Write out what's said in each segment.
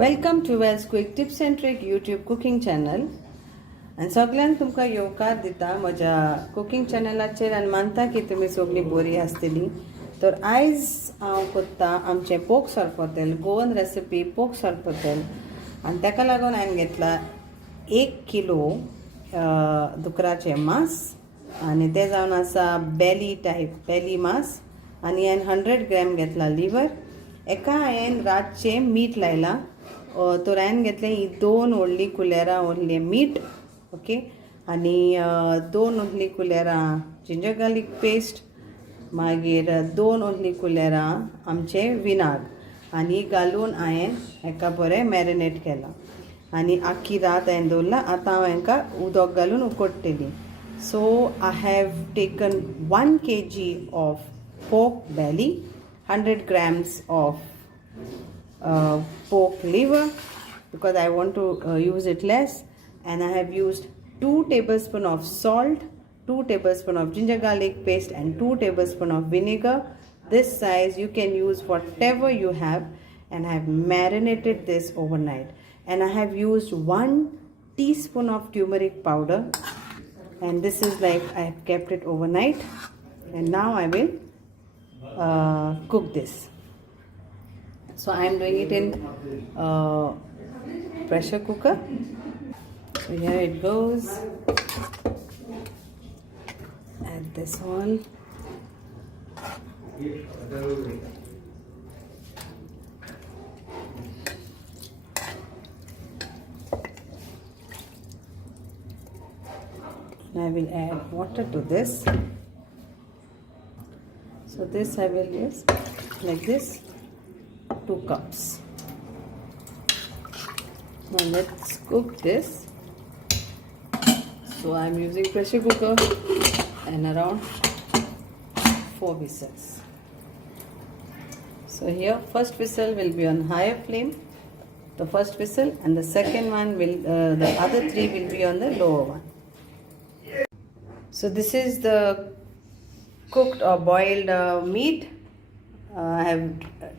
Welcome to Wells quick tips and trick YouTube cooking channel आणि सगळ्यांक तुमकां येवकार दिता म्हज्या कुकिंग चॅनलाचेर आनी मानता की तुमी सगळीं बरी आसतली. तर आयज हांव कोत्ता आमचें पोक सोरपोतेल, गोवन रेसिपी पोक सोरपोतेल आनी ताका लागून हांवें घेतला 1 किलो दुकराचें मांस आनी तें जावन आसा बेली मांस आनी हांवें 100 ग्रॅम घेतला लिवर. एका हांवें रातचें मीठ लायलां. तर हांवें घेतलें ही 2 व्हडली कुलेरां व्हडलें मीठ, ओके, आनी 2 व्हडली कुलेरां जिंजर गार्लीक पेस्ट, मागीर 2 व्हडली कुलेरां आमचें विनाग आनी घालून हांवें हेका बरें मॅरिनेट केलां आनी आख्खी रात हांवें दवरलां. आतां हांव हेका उदक घालून उकडटली. So I have taken 1 kg of pork belly, 100 grams of pork liver because I want to use it less, and I have used 2 tablespoons of salt, 2 tablespoons of ginger garlic paste and 2 tablespoons of vinegar. This size you can use whatever you have, and I have marinated this overnight, and I have used 1 teaspoon of turmeric powder, and this is like I have kept it overnight, and now I will cook this. So I am doing it in pressure cooker. So here it goes. Add this one. And I will add water to this. So this I will use like this, 2 cups. Now let's cook this. So I'm using pressure cooker and around 4 whistles. So here first whistle will be on higher flame, the first whistle, and the second one will, the other 3 will be on the lower one. So this is the cooked or boiled meat. I have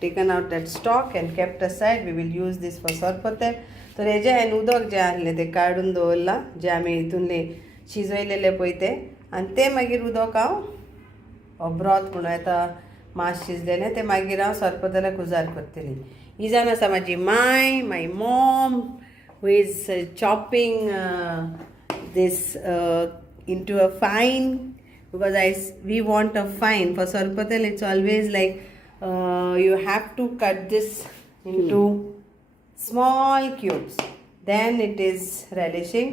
taken out that stock and kept aside. We will use this for sorpotel. तर हेजे हांवें उदक जें आहलें तें काडून दवरलां, जें आमी हितूनले शिजयलेले पळय तें, आनी तें मागीर उदक हांव ब्रॉथ म्हणून येता मांस शिजलेलें तें मागीर हांव sorpotelak उजार करतली. ही जावन आसा म्हाजी my, my mom, who is chopping this into a fine, because we want a fine for sorpotel. It's always like you have to cut this into small cubes, then it is relishing,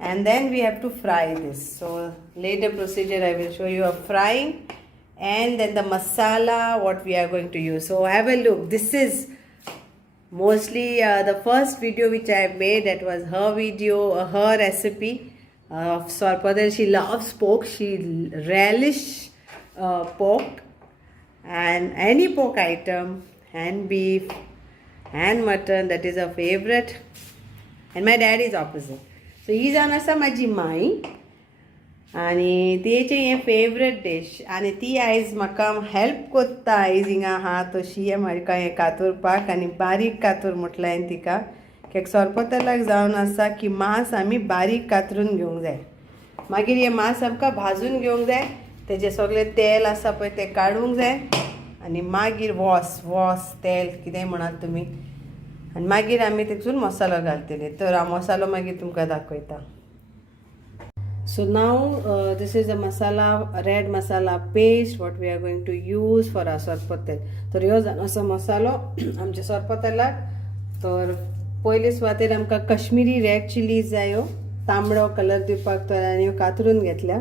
and then we have to fry this. So later procedure I will show you a frying, and then the masala what we are going to use. So have a look. This is mostly the first video which I made. That was her video, her recipe of sorpotel. She loves pork. She relish pork and any pork item, and beef and mutton, that is her favorite, and my dad is opposite. So he जावन आसा म्हाजी माई आनी तेचें हें favourite dish, आनी ती आयज म्हाका हेल्प कोत्ता. आयज हिंगा आहा तशी हें म्हाका हें कातुरपाक, आनी बारीक कातूर म्हटलें हांवें तिका, कित्याक sorpotelak जावन आसा की मांस आमी बारीक कातरून घेवंक जाय. मागीर हें मांस आमकां भाजून घेवंक जाय, तेजें सगळें तेल आसा पळय तें काडूंक जाय, आनी मागीर वॉस तेल कितेंय म्हणात तुमी, आनी मागीर आमी तेतून मसालो घालतले. तर हांव मसालो मागीर तुमकां दाखयता. So now this is the masala, red masala paste what we are going to use for our sorpotel. तर ह्यो जावन आसा मसालो आमच्या sorpotelak. तर पयले सुवातेर आमकां कश्मीरी रेड चिलीज जायो, तांबडो कलर दिवपाक. तर हांवें ह्यो कातरून घेतल्या.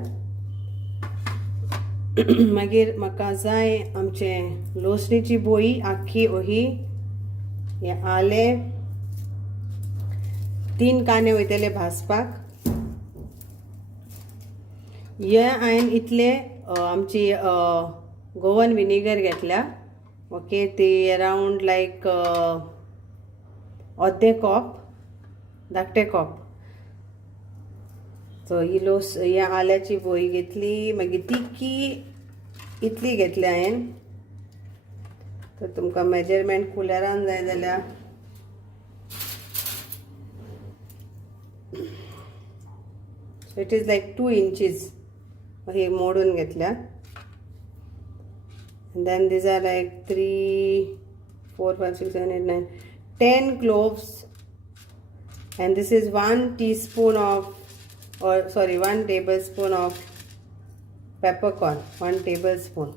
मागीर म्हाका जाय आमचें लोसणीची बोळी आख्खी ओही, हें आलें, 3 कांदे वयतले भाजपाक. हे हांवें इतले आमची गोवन विनेगर घेतल्या, ओके, ती अरावंड लायक अर्दे कप, धाकटे कप. सो ही हे आल्याची बोळी घेतली. मागीर तिकी इतली घेतली हांवें. तर तुमकां मेजरमेंट कुलेरान जाय जाल्यार so it is like 2 inches हे मोडून घेतल्या. And then these are like 3, 4, 5, 6, 7, 8, 9, 10 cloves. And this is 1 teaspoon of, or sorry, 1 tablespoon of peppercorn. 1 tablespoon.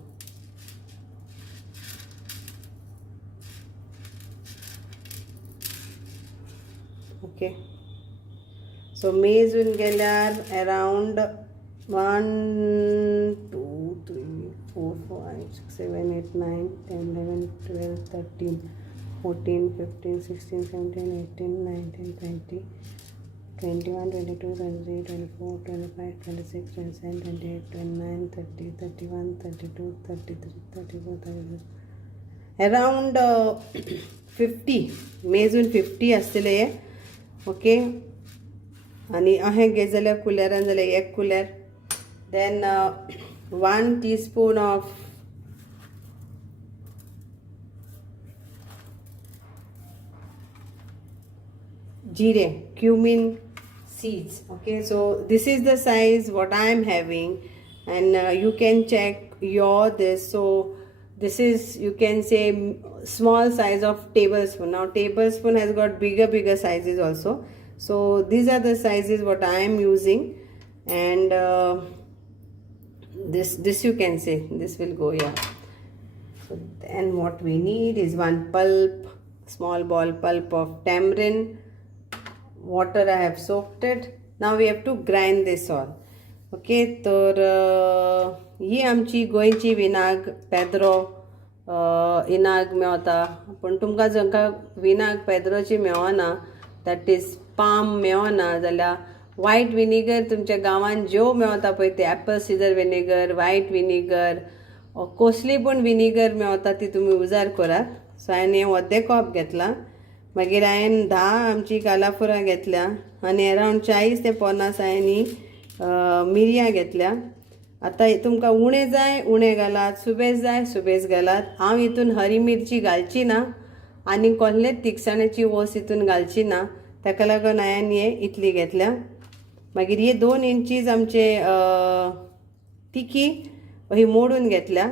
Okay. So maize will get around 1, 2, 3, 4, 5, 6, 7, 8, 9, 10, 11, 12, 13, 14, 15, 16, 17, 18, 19, 20, 21, 22, 23, 24, 25, 26, 27, 28, 29, 30, 31, 32, 33, 34, 35. Around 50. मेजून 50 आसतले हे. ओके. आणि अहें घे जाल्यार कुलेरान जाल्यार 1 कुलेर. Then 1 teaspoon of jeera, cumin seeds. Okay, so this is the size what I am having, and you can check your this. So this is, you can say, small size of tablespoon. Now tablespoon has got bigger sizes also. So these are the sizes what I am using, and this you can say this will go here. So then what we need is 1 pulp, small ball pulp of tamarind. Water I have soaked it. Now we have to grind this all. Okay, तर ही आमची गोंयची विनाग Pedro इनाग Mewat. पण तुमकां जंका विनाग पेद्रोची मेवना, that is palm मेवना जाल्यार white vinegar तुमच्या गांवांत ज्यो मेवता पळय ते Apple cider vinegar, white vinegar, कसली पण विनेगर मेवता ती तुमी उजार करात. सो हांवें हे अर्दे कप घेतला. मागीर हांवें 10 आमची कालाफुरां घेतल्या, आनी अरावंड 40 ते 50 हांवें मिरयां घेतल्या. आतां तुमकां उणें जाय उणें घालात, सुबेज जाय सुबेज घालात. हांव हितून हरी मिरची घालची ना आनी कसलेच तिखसाण्याची वस्त हितून घालची ना, ताका लागून हांवें हे इतली घेतल्या. मागीर हे 2 inches आमचे तिखी ही मोडून घेतल्या.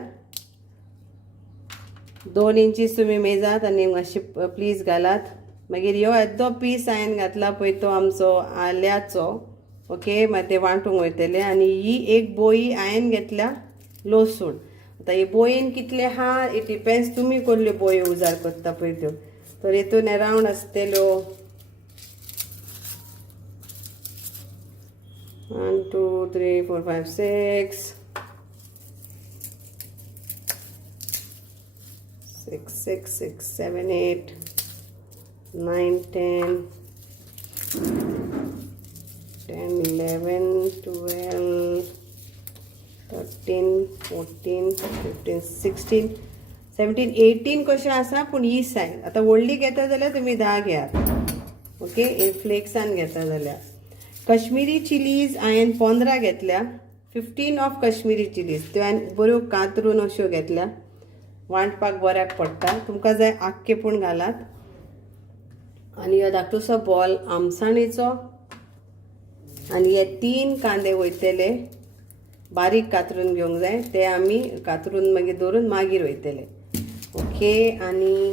2 inches तुमी मेजात आनी मातशी प्लीज घालात. मागीर ह्यो येदो पीस हांवें घातला पळय तो आमचो आल्याचो. ओके, मागीर ते वांटूंक वयतले. आनी ही एक बोई हांवें घेतल्या लसूण. आतां हे बोयेन कितले आहा इट डिपेंड्स तुमी कसल्यो बोयो उजार करता पळय त्यो. तर हितून अरावंड आसतल्यो 1, 2, 3, 4, 5, 6, 7, 8, 9, 10, 11, 12, 13, 14, 15, 16, 17, 18 कशें आसा. पूण ही सायज आतां व्हडली घेता जाल्यार तुमी 10 घेयात. ओके, फ्लेक्सान घेता जाल्यार. कश्मीरी चिलीज हांवें 15 घेतल्या. 15 ऑफ कश्मीरी चिलीज त्यो हांवें बऱ्यो कातरून अश्यो घेतल्या. वांटपाक बऱ्याक पडटा. तुमकां जाय आख्खे पूण घालात. आनी हो धाकटुसो बॉल आमसाणीचो. आनी हे 3 कांदे वयतले बारीक कातरून घेवंक जाय. ते आमी कातरून मागीर दवरून मागीर वयतले. ओके, आनी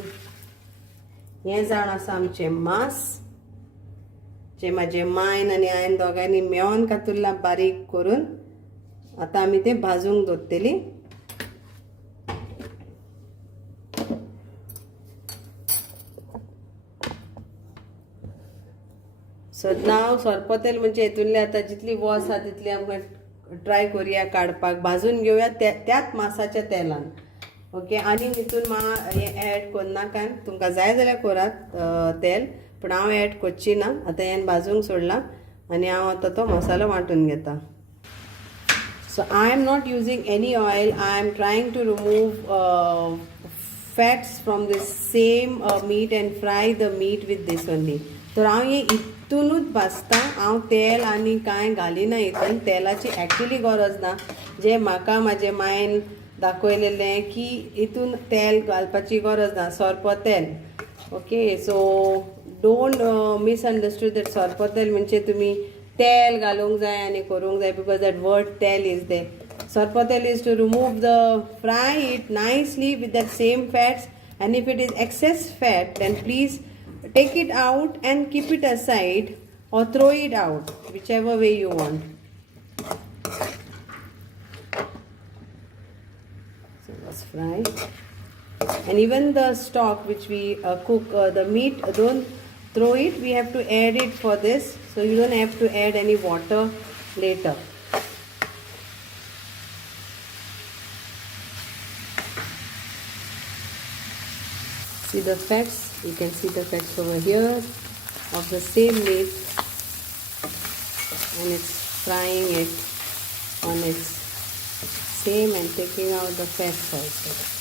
हें जावन आसा आमचें मांस, जे म्हाजे मायन आनी हांवें दोगांनी मेळोन कातुरला बारीक करून. आतां आमी तें भाजूंक दवरतली. सो नाव सोरपोतेल म्हणजे हितूंतले आतां जितली वोस आसा तितली आमकां ट्राय करुया काडपाक. भाजून घेवया त्याच मांसाच्या तेलान. ओके, आनी हितून हें ॲड करनाका. तुमकां जाय जाल्यार करात तेल, पण हांव ॲड करची ना. आतां हें भाजूंक सोडलां आनी हांव आतां तो मसालो वांटून घेता. So I am not using any oil. I am trying to remove fats from this same meat and fry the meat with this only. तर हांव हे हितूनूच भाजता. हांव तेल आनी कांय घालिना हितून. तेलाची एक्चुली गरज ना. जे म्हाका म्हाजे मायन दाखयलेलें की हितून तेल घालपाची गरज ना. सोरपो तेल Okay, so don't misunderstood that sorpotel म्हणजे तुम्ही तेल घालूंक जाय आनी करूंक जाय, because that word tel is there. Sorpotel is to remove fry it nicely with that same fats, and if it is excess fat, then please take it out and keep it aside or throw it out, whichever way you want. So let's fry. And even the stock which we cook, the meat, don't throw it, we have to add it for this, so you don't have to add any water later. See the fats, you can see the fats over here of the same meat, and it's frying it on its same and taking out the fats also.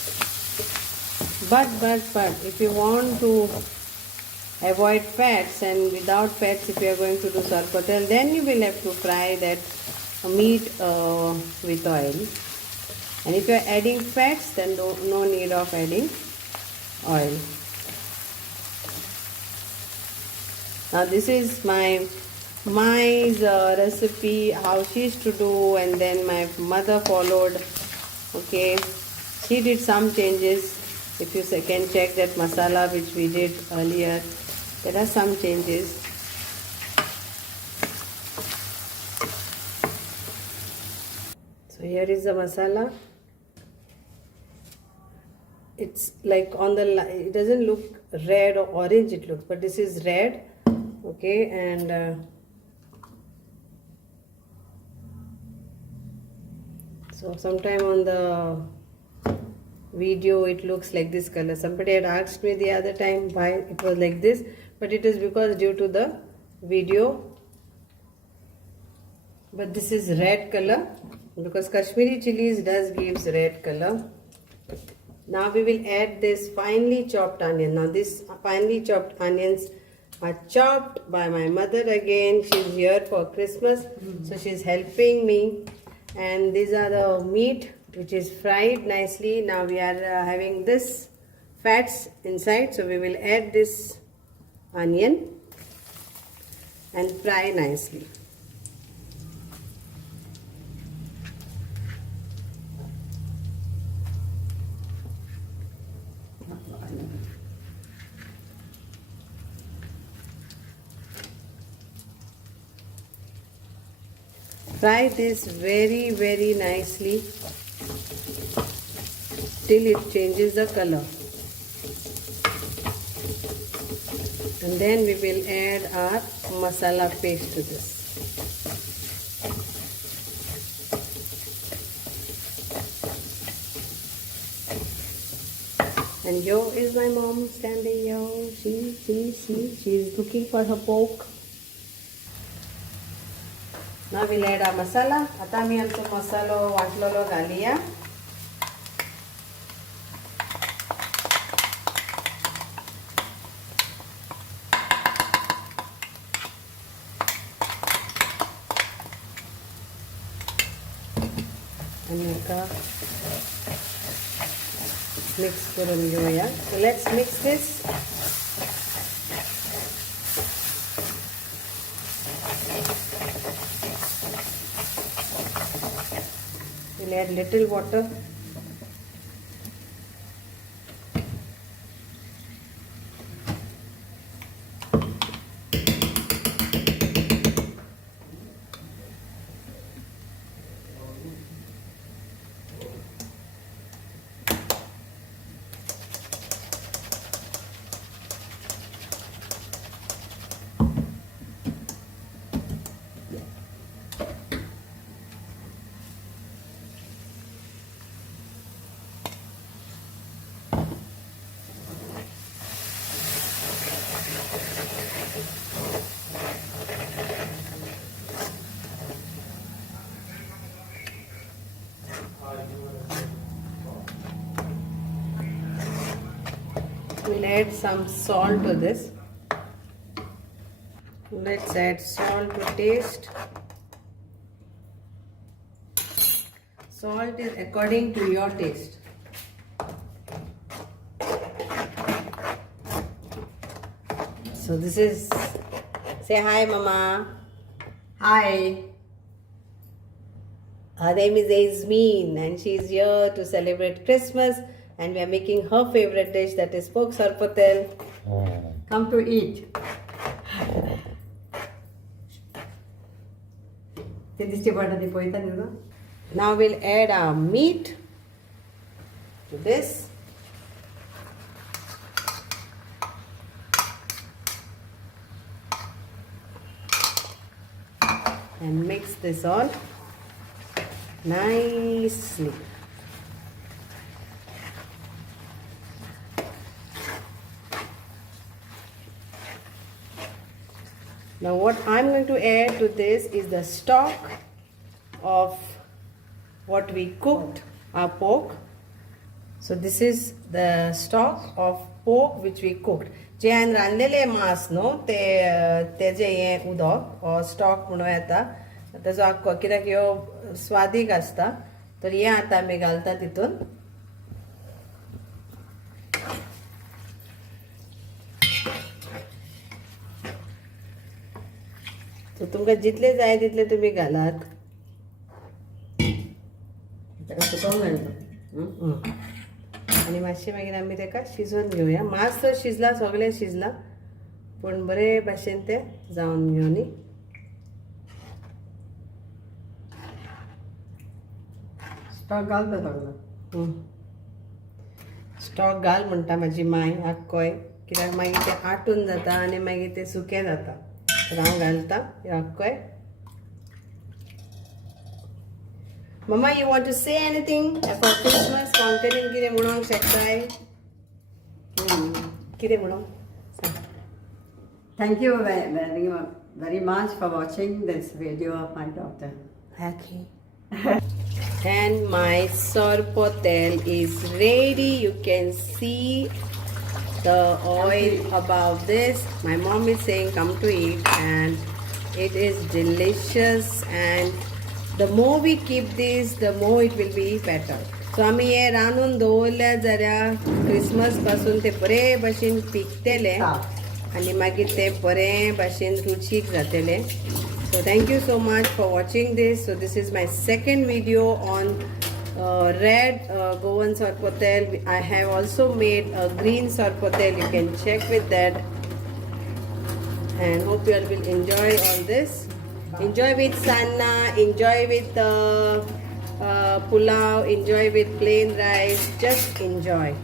But if you want to avoid fats, and without fats if you are going to do sorpotel, then you will have to fry that meat with oil. And if you are adding fats, then no need of adding oil. Now this is my recipe, how she used to do, and then my mother followed. Okay, she did some changes. If you can check that masala which we did earlier, there are some changes. So here is the masala. It's like it doesn't look red or orange, it looks, but this is red. Okay, and so sometime on the video it looks like this color. Somebody had asked me the other time why it was like this, but it is because due to the video. But this is red color because Kashmiri chilies does gives red color. Now we will add this finely chopped onion. Now this finely chopped onions are chopped by my mother again. She's here for Christmas, so she's helping me. And these are the meat which is fried nicely. Now we are having this fats inside, so we will add this onion and fry nicely. Fry this very nicely till it changes the color, and then we will add our masala paste to this. And here is my mom standing here. She's looking for her pork. Now we'll add our masala. आता मी आमचो मसालो वाटलेलो घालुया. आणि आता mix करून घेऊया. So let's mix this. We'll add little water. We'll add some salt to this. Let's add salt to taste. Salt is according to your taste. So this is, say hi mama. Hi. Her name is Azmeen and she is here to celebrate Christmas and we are making her favorite dish, that is pork sarpotel. Come to eat. Now we'll add our meat to this. And mix this all nicely. Now what I'm going to add to this is the stock of what we cooked our pork. So this is the stock of pork which we cooked. जे हांवें रांदलेले मांस न्हू तेजे हें उदक हो stock म्हणून येता ताजो आख्खो कित्याक ह्यो स्वादीक आसता तर हें आतां आमी घालता तितून. सो तुमकां जितले जाय तितले तुमी घालात. आणि मातशें मागीर आमी तेका शिजोवन घेवया. मांस तर शिजला, सगळें शिजला, पूण बरे भाशेन तें जावन घेवनी. स्टॉक घालता सगळो. स्टॉक घाल म्हणटा म्हाजी माय आख्खोय, कित्याक मागीर तें आटून जाता आनी मागीर तें सुकें जाता. तर हांव घालता हें आख्खोय. Mama, you want to say anything for Christmas? कोंकणीन कितें म्हणूंक शकताय? कितें म्हणूंक? Thank you very much for watching this video of my daughter. Okay. And my sorpotel is ready. You can see the oil above this. My mom is saying come to eat and it is delicious, and the more we keep this, the more it will be better. So आमी हे रांदून दवरल्या जाल्यार Christmas पासून ते बरे भाशेन पिकतले आनी मागीर ते बरे भाशेन रुचीक जातले. So thank you so much for watching this. So this is my second video on red Goan sorpotel. I have also made a green sorpotel. You can check with that. And hope you all will enjoy all this. Enjoy with sanna, enjoy with pulao, enjoy with plain rice. Just enjoy.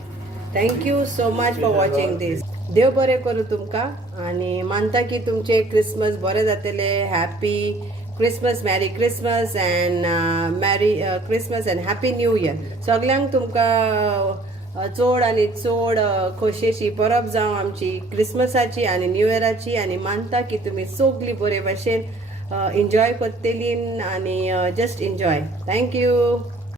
Thank you so much for watching this. देव बरें करूं तुमकां आनी मानता की तुमचे Christmas बरें जातले. Happy Christmas, merry Christmas and merry Christmas and happy new year. सगल्यांक तुमकां चड आनी चड खोशयेची परब जावं आमची क्रिसमसाची आनी न्यू इयराची. आनी मानता की तुमी सगळीं बरे भाशेन enjoy करतलीं आनी just enjoy. Thank you.